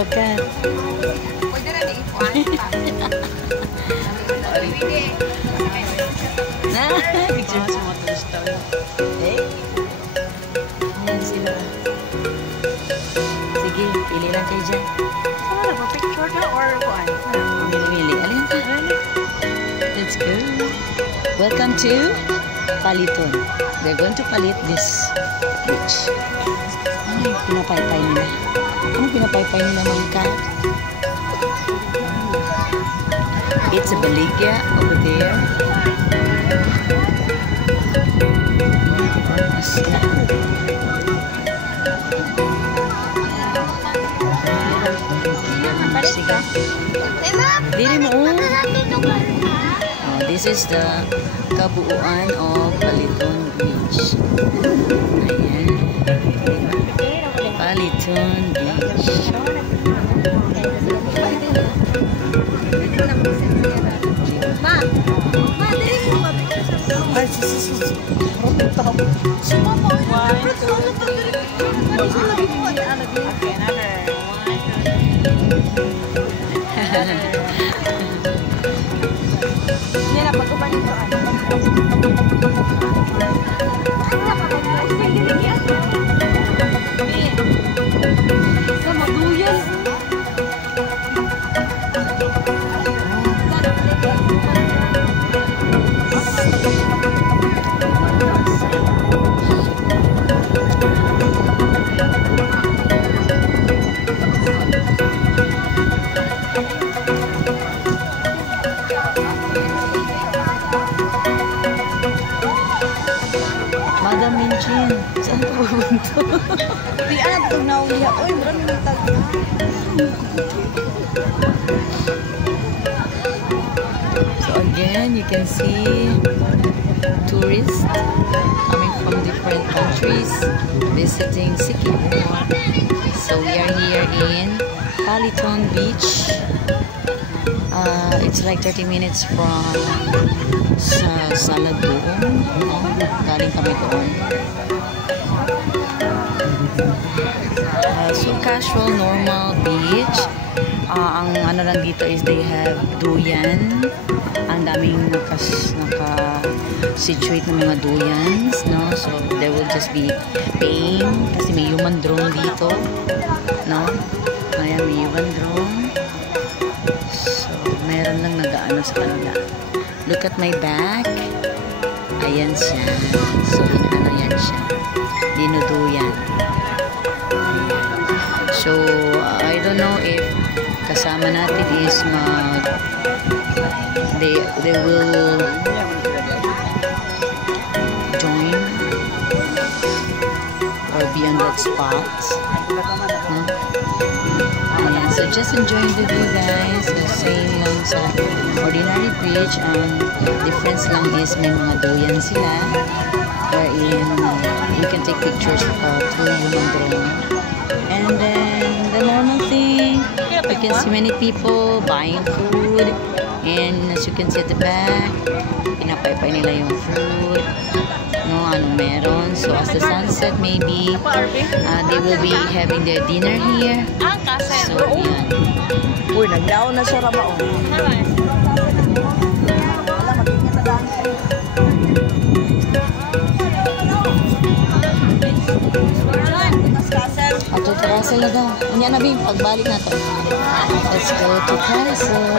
Hokat. Pwede na di-ipuan. Picture sa mga turista. Ayan sila. Sige, pili lang kayo dyan. Saan na? Picture na or kuan? Pili. Alin ka? Let's go. Welcome to Paliton. We're going to palit this beach. Ano yung pinapaypay nila? Ano pinapaypay nila mga cat? It's a baligya over there. Dili mo. This is the kabuuan of Paliton Beach. Ayan. Paliton Beach. Ma! Ma, dali mo ba? Ay, sus. Sumama ko. 1, 2, 3. Okay, another. 1, 2, 3. Hindi na, pag-upan ito. Sa maduyan. Madam Minchin, saan ka pupunta? Di anak itong nauliha. Uy, maraming nagtag. So again, you can see tourists coming from different countries visiting Sikkim. So we are here in Paliton Beach. It's like 30 minutes from Saladong. Galing kami doon. So casual, normal beach. Ang ano lang dito is they have duyan. Ang daming naka-situate na mga duyans, no? So they will just be paying kasi may human drone dito, no? Ayan, may human drone. So meron lang nag-ano sa kanila. Look at my back. Ayan siya. So ano yan siya. Dinuduyan. So I don't know if kasama natin is they will join or be on that spot. Ayan, so just enjoy the view guys. So same lang sa ordinary beach. Ang difference lang is may mga duyan sila wherein you can take pictures through human drone. And then the normal thing, you can see many people buying food, and as you can see at the back, pinapaypay nila yung food, no, anong meron. So as the sunset, maybe they will be having their dinner here. So yan. Uy, nagdaon na siya raba. Ato to Castle na daw. Unya na Bing, pagbalik na to. Let's go to Castle.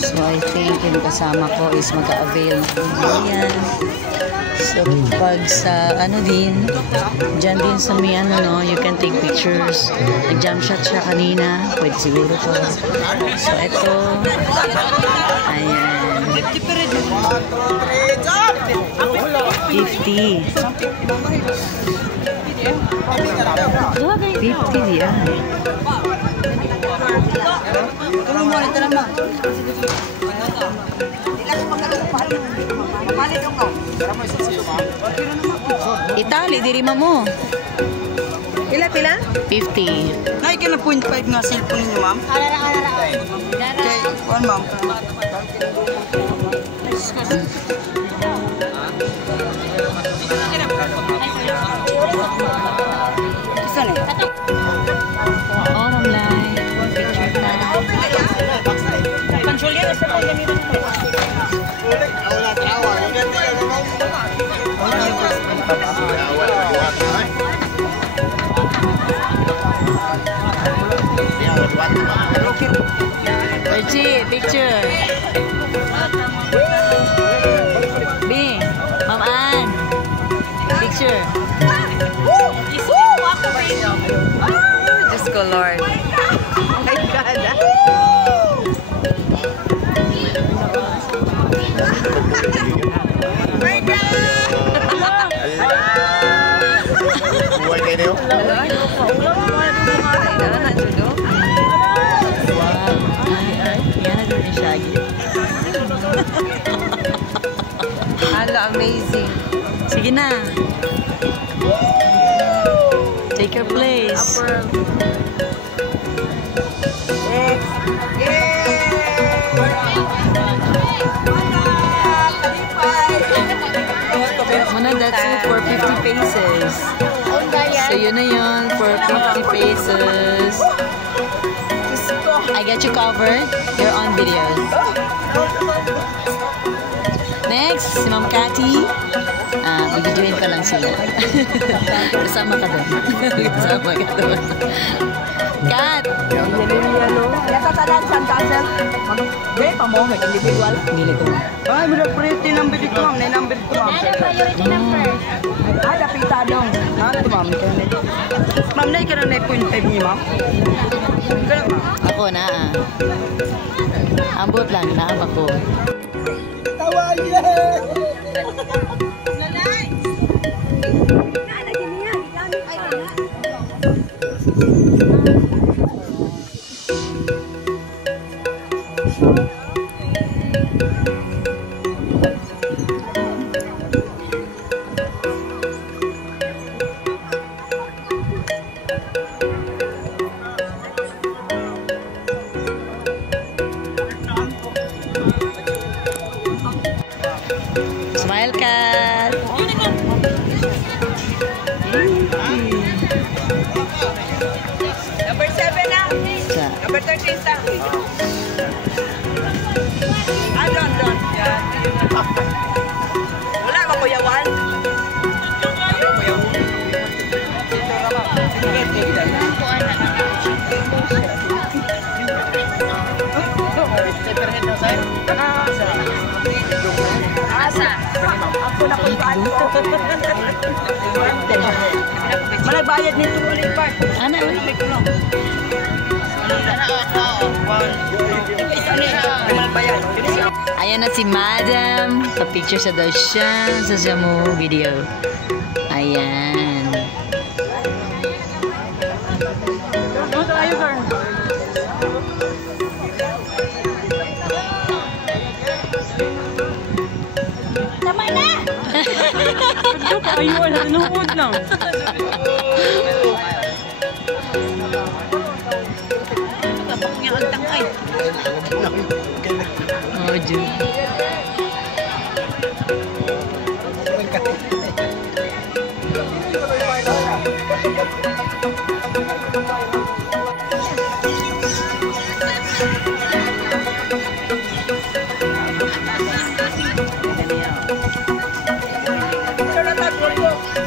So I think yung kasama ko is mag-avail ng yan. So pag sa ano din, dyan din sa may ano no, you can take pictures. Nag-jump shot siya kanina, pwede siguro to. So ito, ayan. 50. 50 dia. Itali diri mo. Pila? 50. Nay, ka na 0.5 nga cellphone niyo, ma'am? Okay, one, ma'am. Isa na. Oh, Ma'am Lai. Picture ka. Pansulya, isa pa ganito. Perci, picture. B, Ma'am Ann. Picture. Diyos ko, Lord. Oh my God. Buhay kayo niyo? Hala, amazing. Sige na. Take your place. Muna, that's it for 50 pesos. So yun na yun for 50 pesos. I get you covered. You're on video. Next, si Ma'am Cathy. Mag-join ka lang sila. Kasama ka doon. Kasama ka doon. Kat! Yata tanan San Castle. Mag-gay pa mo, individual. Dili ko. Ay, may priority number dito, ma'am. May number dito, ma'am. Priority number. Ada pita dong. Ano, ma'am? Ma'am, nay, ka na 0.5 niyo, ma'am? Kaya, ma'am. Ako na Ambot lang, naam ako. Smile, Kat. Number 7 na. Number 13 sa. Don. Wala ba kuya Juan? Asa? Ako na kung paano. Malagbayad nito ulit pa. Ano? Ayan na si Madam. Pa-picture sa daw siya sa mo video. Ayan. Tama na! Ayun, nanood lang. Tapos niya ang tangkay. Oh, Diyo.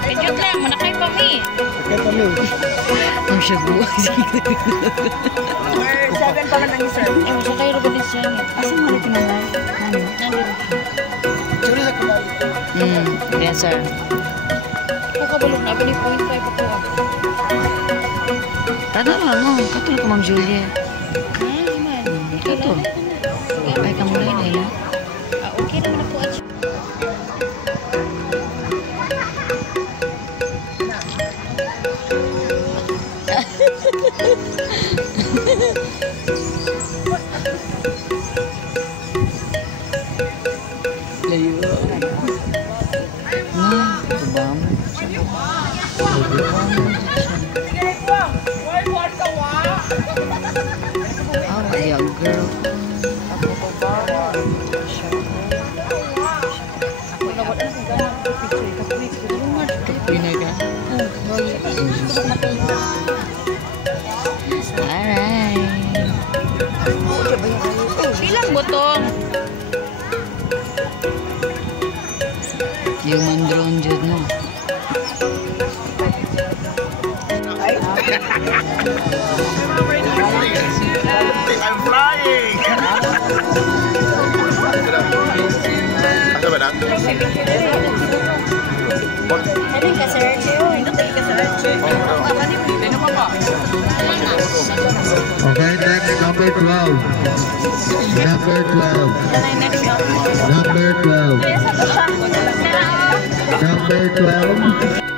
Medyo lang, manakay pa mi. Ang shabu. Number 7 pa lang ng isa. Eh, sa kayo ba din siya? Asa mo rin kinalay? Yes, sir. Kakabalog na, bali 0.5 ako. Tado lang mo. Katulad ko, Ma'am Juliet. Kato. Ay, kamulay na yun. Layo. Nah, ito ba mo? Oh, ayaw, girl. Pinaga. Alright. Bilang botong. Human drone jud no. I'm flying! Ano ba na? Hindi ka search. Hindi ka search. Okay, next number 12. Number 12. Number 12. Number 12.